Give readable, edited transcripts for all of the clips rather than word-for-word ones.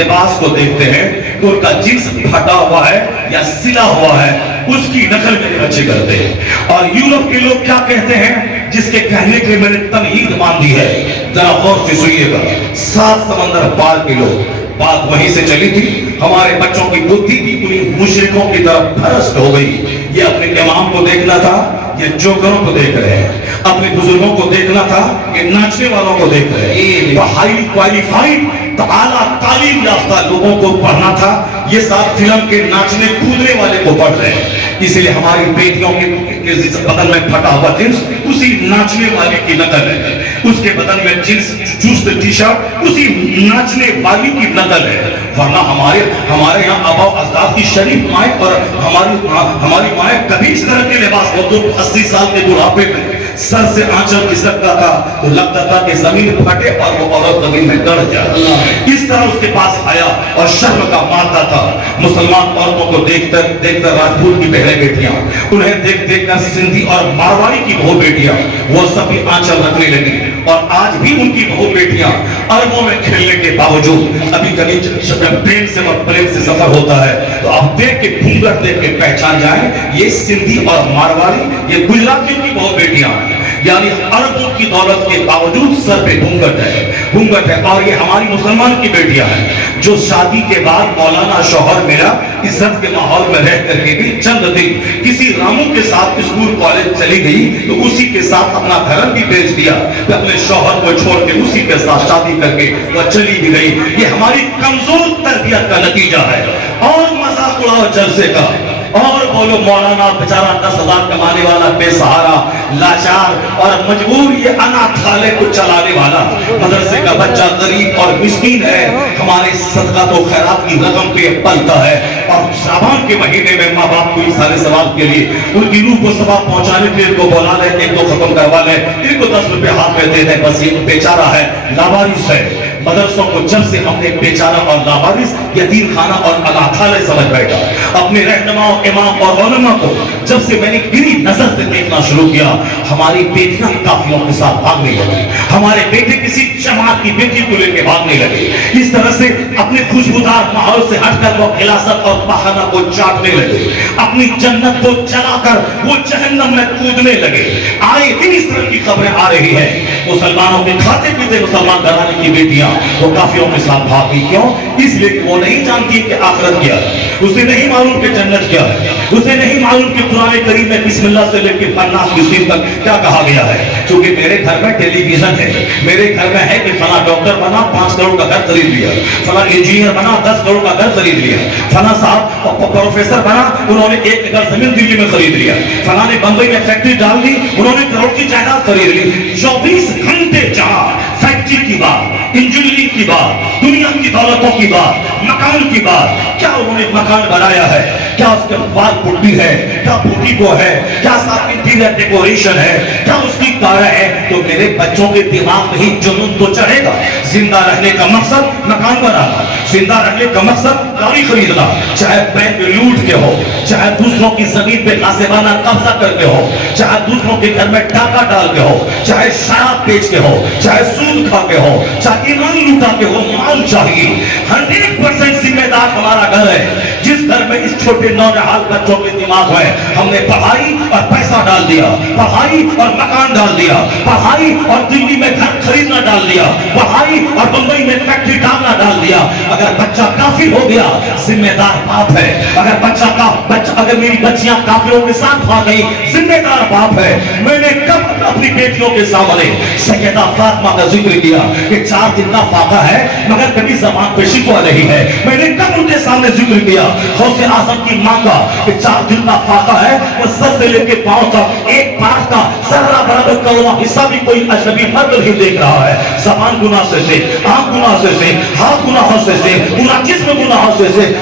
لباس کو دیکھتے ہیں تو ان کا جنس پھٹا ہوا ہے یا سلا ہوا ہے، اس کی نقل میرے بچے کرتے ہیں۔ اور یورپ کے لوگ کیا کہتے ہیں جس کے کہنے کے میں نے تمہید مان دی ہے، ذرا غور سے سنیے گا۔ 7 سمندر پار کے لوگ، بات وہیں سے چلی تھی، ہمارے بچوں کی بدھی بھی انہیں مشرکوں کی طرف پھرست ہو گئی۔ یہ اپنے امام کو دیکھنا تھا، یہ جوکروں کو دیکھ رہے ہیں، اپنے بزرگوں کو دیکھنا تھا، یہ ناچنے والوں کو دیکھ رہے ہیں، ہائی کوالیفائڈ اعلیٰ تعلیم یافتہ لوگوں کو پڑھنا تھا، یہ سب فلم کے ناچنے کودنے والے کو پڑھ رہے ہیں۔ اس لیے ہماری بیٹیوں کے بدن میں پھٹا ہوا جنس اسی ناچنے والے کی نقل ہے، اس کے بدن میں جنس چست ٹی شرٹ اسی ناچنے والی کی نقل ہے۔ ورنہ ہمارے یہاں آبا و اجداد کی شریف مائیں اور ہماری مائیں کبھی اس طرح کے لباس ہو تو 80 سال کے بڑھاپے میں سر سے آنچل کھسکتا تھا تو لگتا تھا کہ زمین پھٹے اور وہ عورت زمین میں گڑ جائے۔ اس طرح اس کے پاس حیا اور شرم کا مادہ تھا۔ مسلمان عورتوں کو دیکھ کر راجپوت کی بہنیں بیٹیاں، انہیں دیکھ کر سندھی اور مارواڑی کی بہو بیٹیاں وہ سبھی آنچل رکھنے لگی۔ اور آج بھی ان کی بہو بیٹیاں عربوں میں کھیلنے کے باوجود ابھی کبھی پلین سے سفر ہوتا ہے تو آپ دیکھ کے گھونگھٹ دیکھ کے پہچان جائیں یہ سندھی اور مارواڑی، یہ گجراتی کی بہو بیٹیاں، یعنی عربوں کی دولت کے باوجود سر پہ گھونگھٹ ہے۔ اور یہ ہماری مسلمان کی بیٹیاں ہیں جو شادی کے بعد مولانا شوہر میرا عزت کے ماحول میں رہ کر کے بھی چند دن کسی راموں کے ساتھ اسکول کالج چلی گئی تو اسی کے ساتھ اپنا گھر بھی بیچ دیا، پھر اپنے شوہر کو چھوڑ کے اسی کے ساتھ شادی کر کے وہ چلی بھی گئی۔ یہ ہماری کمزور تربیت کا نتیجہ ہے۔ اور مذاق اڑاؤ جلسے کا، اور بولو مولانا بیچارہ 10,000 کمانے والا بے سہارا لاچار اور مجبور، یہ اناتھالے کو چلانے والا مدرسے کا بچہ غریب اور مسکین ہے، ہمارے صدقات و خیرات کی رقم پہ پلتا ہے۔ اور شعبان کے مہینے میں ماں باپ کو سارے ثواب کے لیے ان کی روح کو ثواب پہنچانے کے لیے کو بولا لے، ایک دو ختم کروا لے، ان کو 10 روپے ہاتھ میں دے دیں، بس یہ بیچارہ ہے، لاوارث ہے۔ مدرسوں کو جب سے ہم نے بیچارہ اور لاوارث، یتیم خانہ اور اناتھالے سمجھ بیٹھا، اپنے رہنماؤں امام اور علماء کو جب سے میں نے گری نظر سے دیکھنا شروع کیا، ہماری بیٹیاں قافلوں کے ساتھ بھاگنے لگی، ہمارے بیٹے کسی جماعت کی بیٹی کو لے کے بھاگنے لگے، اس طرح سے اپنے خوشبودار ماحول سے ہٹ کر وہ خلاصت اور بہانہ کو چاٹنے لگے، اپنی جنت کو جلا کر وہ جہنم میں کودنے لگے۔ آئے دن اس طرح کی خبریں آ رہی ہیں، مسلمانوں کے کھاتے پیتے مسلمان گھرانے کی بیٹیاں وہ کافروں کے ساتھ بھاگی۔ کیوں؟ اس لیے کہ وہ نہیں جانتی کہ آخرت کیا ہے، اسے نہیں معلوم کہ جنت کیا ہے، اسے نہیں معلوم کہ قرآن کریم میں بسم اللہ سے لے کے فناس کی صورت تک کیا کہا گیا ہے۔ کیونکہ میرے گھر میں ٹیلی ویژن ہے، میرے گھر میں ہے کہ فلاں ڈاکٹر بنا 5 کروڑ کا گھر خرید لیا، فلاں انجینئر بنا 10 کروڑ کا گھر خرید لیا، فلاں صاحب پروفیسر بنا انہوں نے 1 ایکڑ زمین دلی میں خرید لیا، فلاں نے بمبئی میں فیکٹری ڈال دی انہوں نے کروڑ کی جائیداد خرید لی۔ 24 گھنٹے جہاں فیکٹری کی بات، انجینئرنگ کی بات، دنیا کی دولتوں کی بات، مکان کی بات، کیا انہوں نے مکان بنایا ہے؟ کیا اس کے بعد پٹی ہے؟ کیا پٹی کو ہے؟ کیا ساتھ انٹیریئر ڈیکوریشن ہے؟ کیا اس کی کار ہے؟ تو میرے بچوں کے دماغ میں ہی جنون تو چڑھے گا۔ زندہ رہنے کا مقصد مکان بنانا، زندہ رہنے کا مقصد گاڑی خریدنا، چاہے بینک لوٹ کے ہو، چاہے دوسروں کی زمین پہ غاصبانہ قبضہ کر کے ہو، چاہے دوسروں کے گھر میں ڈاکہ ڈال کے ہو، چاہے شراب بیچ کے ہو، چاہے سود کھا کے ہو، چاہے ایمان لوٹا کے ہو، مال چاہیے۔ 100% ذمہ دار ہمارا گھر ہے۔ جس گھر میں اس چھوٹے نوجوان بچوں کے دماغ ہے ہم نے پڑھائی اور پیسہ ڈال دیا، پڑھائی اور مکان ڈال دیا، پڑھائی اور دلی میں گھر خریدنا ڈال دیا، پڑھائی اور بمبئی میں فیکٹری ڈالنا ڈال دیا۔ اگر بچہ کافر ہو گیا ذمہ دار باپ ہے، اگر میری بچیاں کافروں کے ساتھ بھاگ گئی ذمہ دار باپ ہے۔ میں نے کب اپنی بیٹیوں کے سامنے سیدہ فاطمہ کا ذکر کیا کہ 4 دن کا فاقہ ہے مگر کبھی زبان پہ شکوہ نہیں ہے؟ میں نے کب ان کے سامنے ذکر کیا غوث اعظم کی ماں کا کہ 4 دن کا فاقہ ہے، وہ سر سے لے کے پاؤں تک ایک پارٹ کا ذرہ برابر کروڑا حصہ بھی کوئی اجنبی مرد نہیں دیکھ رہا ہے۔ زبان گناہ سے، آنکھ گناہ سے، ہاتھ گناہ سے، پورا جسم گناہ سے۔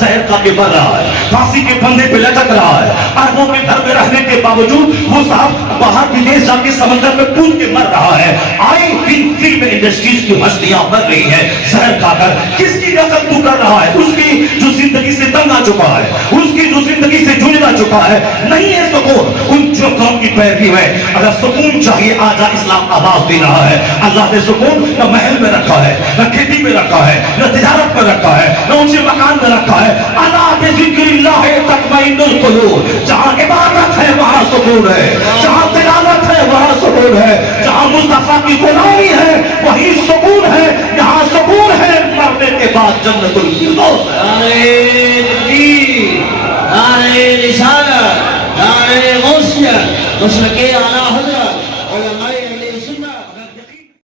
زہر کھا کے مر رہا ہے, پھانسی کے پھندے پہ لٹک رہا ہے, اربوں کے گھر میں رہنے کے باوجود وہ صاحب باہر ودیش جا کے سمندر میں کود کے مر رہا ہے. آئے دن فلم انڈسٹریز کی ہستیاں مر رہی ہیں زہر کھا کر. کس کی نقل تو کر رہا ہے؟ اس کی جو زندگی سے تنگ آ چکا ہے, اس کی جو زندگی سے جھنجھلا چکا ہے. نہیں ہے سکون ان جو قوم کی پیروی ہے. اگر سکون چاہیے آجا اسلام آواز دے رہا ہے. اللہ نے سکون نہ محل میں رکھا ہے, نہ کھیتی میں رکھا ہے, نہ تجارت میں رکھا ہے, نہ اونچے مکان میں رکھا ہے. اللہ بذکر اللہ تطمئن القلوب. جہاں عبادت ہے وہاں سکون ہے, جہاں تلاوت ہے وہاں سکون ہے, جہاں مصطفیٰ کی غلامی ہے وہی سکون ہے. یہاں سکون ہے, مرنے کے بعد جنت الفردوس ہے. نعرہ تکبیر, نعرہ رسالت, نعرہ غوثیت, مسلک اعلیٰ حضرت علماء